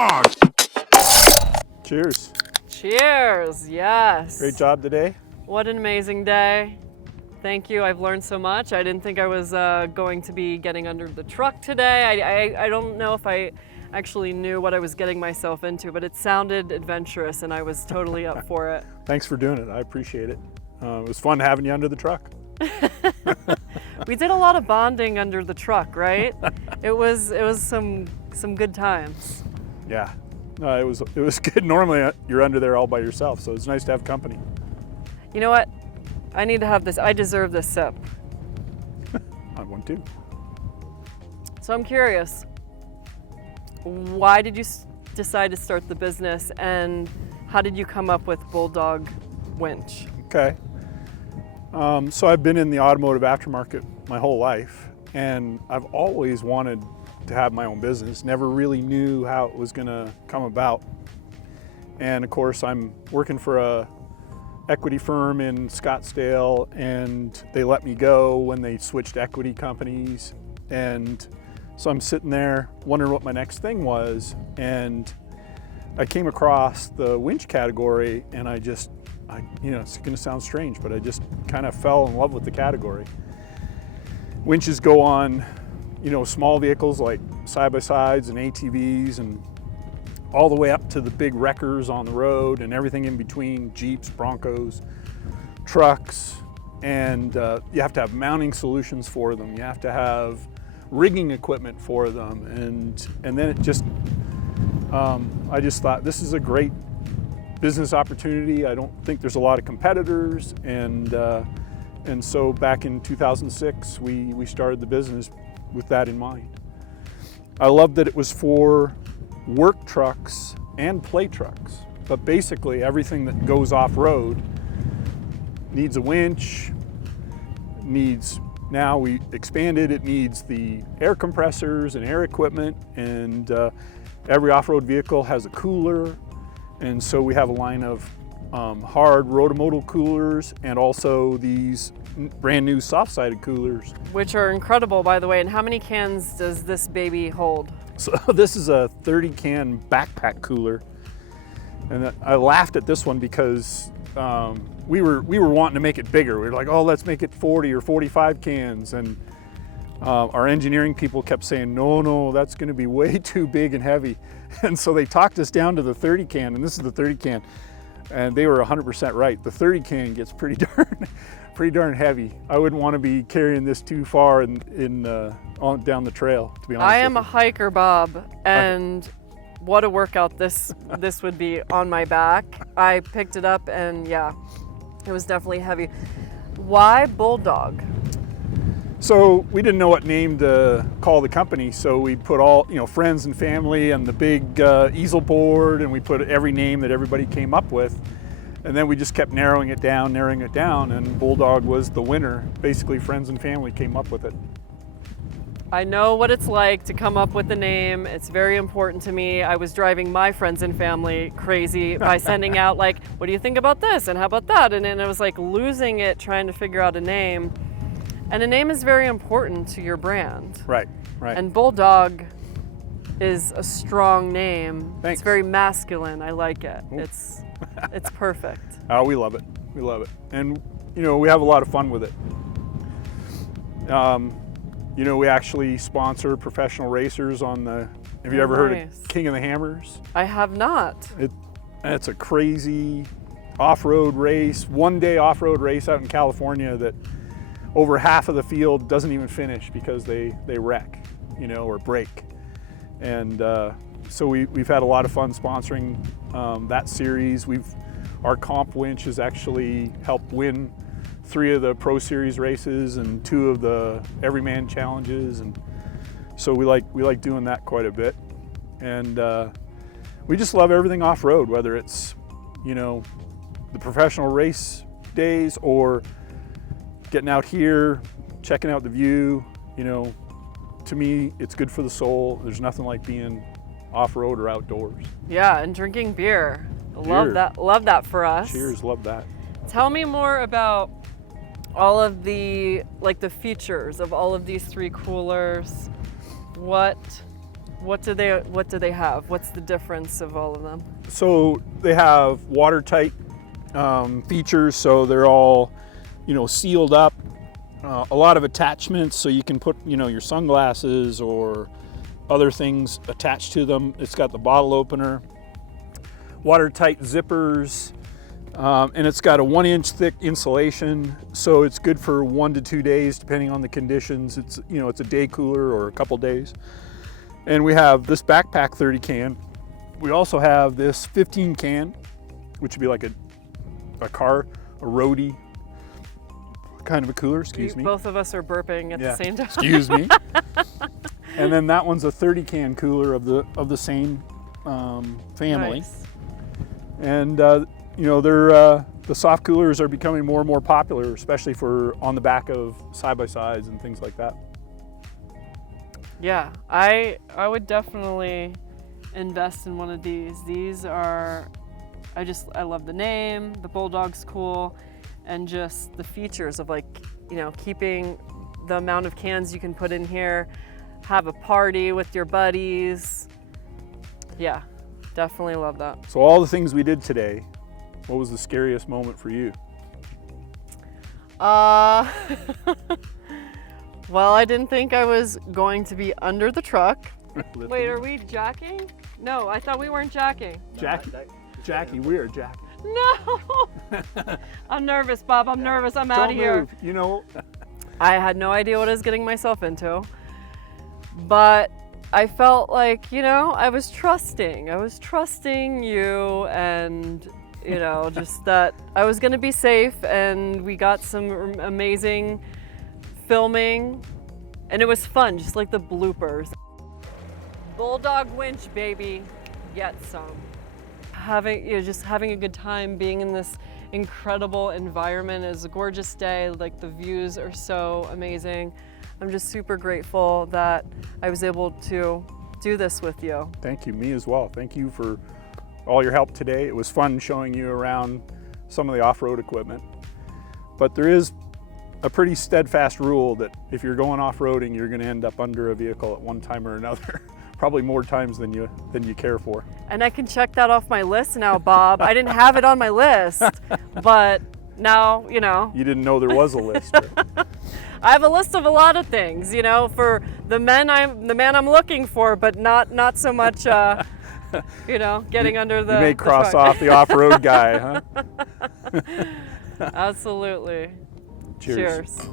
Bulldog! Cheers. Cheers, yes. Great job today. What an amazing day. Thank you, I've learned so much. I didn't think I was going to be getting under the truck today. I don't know if I actually knew what I was getting myself into, but it sounded adventurous and I was totally up for it. Thanks for doing it, I appreciate it. It was fun having you under the truck. We did a lot of bonding under the truck, right? It was some good times. Yeah, it was good. Normally you're under there all by yourself, so it's nice to have company. You know what? I need to have this. I deserve this sip. I want to. So I'm curious, why did you decide to start the business and how did you come up with Bulldog Winch? Okay. So I've been in the automotive aftermarket my whole life, and I've always wanted to have my own business. Never really knew how it was gonna come about. And of course, I'm working for a equity firm in Scottsdale, and they let me go when they switched equity companies. And so I'm sitting there wondering what my next thing was, and I came across the winch category, and you know, it's gonna sound strange, but I just kind of fell in love with the category. Winches go on, you know, small vehicles like side-by-sides and ATVs, and all the way up to the big wreckers on the road and everything in between, Jeeps, Broncos, trucks, and you have to have mounting solutions for them. You have to have rigging equipment for them, and then it just, I just thought this is a great business opportunity. I don't think there's a lot of competitors, and so back in 2006, we started the business with that in mind. I loved that it was for work trucks and play trucks, but basically everything that goes off-road needs a winch, now we expanded, it needs the air compressors and air equipment, and every off-road vehicle has a cooler. And so we have a line of hard roto-molded coolers and also these brand new soft-sided coolers. Which are incredible, by the way. And how many cans does this baby hold? So this is a 30-can backpack cooler. And I laughed at this one because we were wanting to make it bigger. We were like, oh, let's make it 40 or 45 cans. And our engineering people kept saying, no, that's gonna be way too big and heavy. And so they talked us down to the 30 can, and this is the 30 can. And they were 100% right. The 30 can gets pretty darn heavy. I wouldn't want to be carrying this too far down the trail, to be honest. I am a hiker, Bob, and what a workout this would be on my back. I picked it up, and yeah, it was definitely heavy. Why Bulldog? So we didn't know what name to call the company, so we put all, you know, friends and family and the big easel board, and we put every name that everybody came up with, and then we just kept narrowing it down, and Bulldog was the winner. Basically, friends and family came up with it. I know what it's like to come up with a name. It's very important to me. I was driving my friends and family crazy by sending out like, what do you think about this, and how about that? And then I was like losing it trying to figure out a name. And a name is very important to your brand. Right. And Bulldog is a strong name. Thanks. It's very masculine. I like it. Ooh. It's perfect. Oh, we love it. And you know, we have a lot of fun with it. You know, we actually sponsor professional racers on the, have you ever heard of King of the Hammers? I have not. It's a crazy off-road race, one-day off-road race out in California that over half of the field doesn't even finish because they wreck, you know, or break. And so we've had a lot of fun sponsoring that series. Our comp winch has actually helped win 3 of the Pro Series races and 2 of the Everyman challenges, and so we like doing that quite a bit. And we just love everything off-road, whether it's, you know, the professional race days or getting out here, checking out the view. You know, to me, it's good for the soul. There's nothing like being off-road or outdoors. Yeah, and drinking beer. Love that for us. Cheers, love that. Tell me more about all of the, like the features of all of these 3 coolers. What What do they have? What's the difference of all of them? So they have watertight features, so they're all, sealed up. A lot of attachments, so you can put, your sunglasses or other things attached to them. It's got the bottle opener, watertight zippers, and it's got a 1-inch thick insulation, so it's good for 1 to 2 days depending on the conditions. It's it's a day cooler or a couple days. And we have this backpack 30 can. We also have this 15 can, which would be like a roadie kind of a cooler. Excuse me. Both of us are burping at the same time. Excuse me. And then that one's a 30 can cooler of the same family. Nice. And they're the soft coolers are becoming more and more popular, especially for on the back of side-by-sides and things like that. Yeah, I would definitely invest in one of these. These are, I love the name, the Bulldog's cool, and just the features of keeping the amount of cans you can put in here, have a party with your buddies. Yeah, definitely love that. So all the things we did today, what was the scariest moment for you? Well, I didn't think I was going to be under the truck. Wait, are we jacking? No, I thought we weren't jacking. Jackie, we are jacking. No! I'm nervous, Bob. I'm nervous. I'm out of here. Move. I had no idea what I was getting myself into. But I felt like, I was trusting. I was trusting you and, just that I was going to be safe, and we got some amazing filming, and it was fun, just like the bloopers. Bulldog Winch, baby, get some. Just having a good time, being in this incredible environment. It's a gorgeous day, like the views are so amazing. I'm just super grateful that I was able to do this with you. Thank you, me as well. Thank you for all your help today. It was fun showing you around some of the off-road equipment. But there is a pretty steadfast rule that if you're going off-roading, you're going to end up under a vehicle at one time or another. Probably more times than you care for. And I can check that off my list now, Bob. I didn't have it on my list, but now, You didn't know there was a list. Right? I have a list of a lot of things, for the man I'm looking for, but not so much, getting under the. You may cross truck. off the off-road guy, huh? Absolutely. Cheers. Cheers.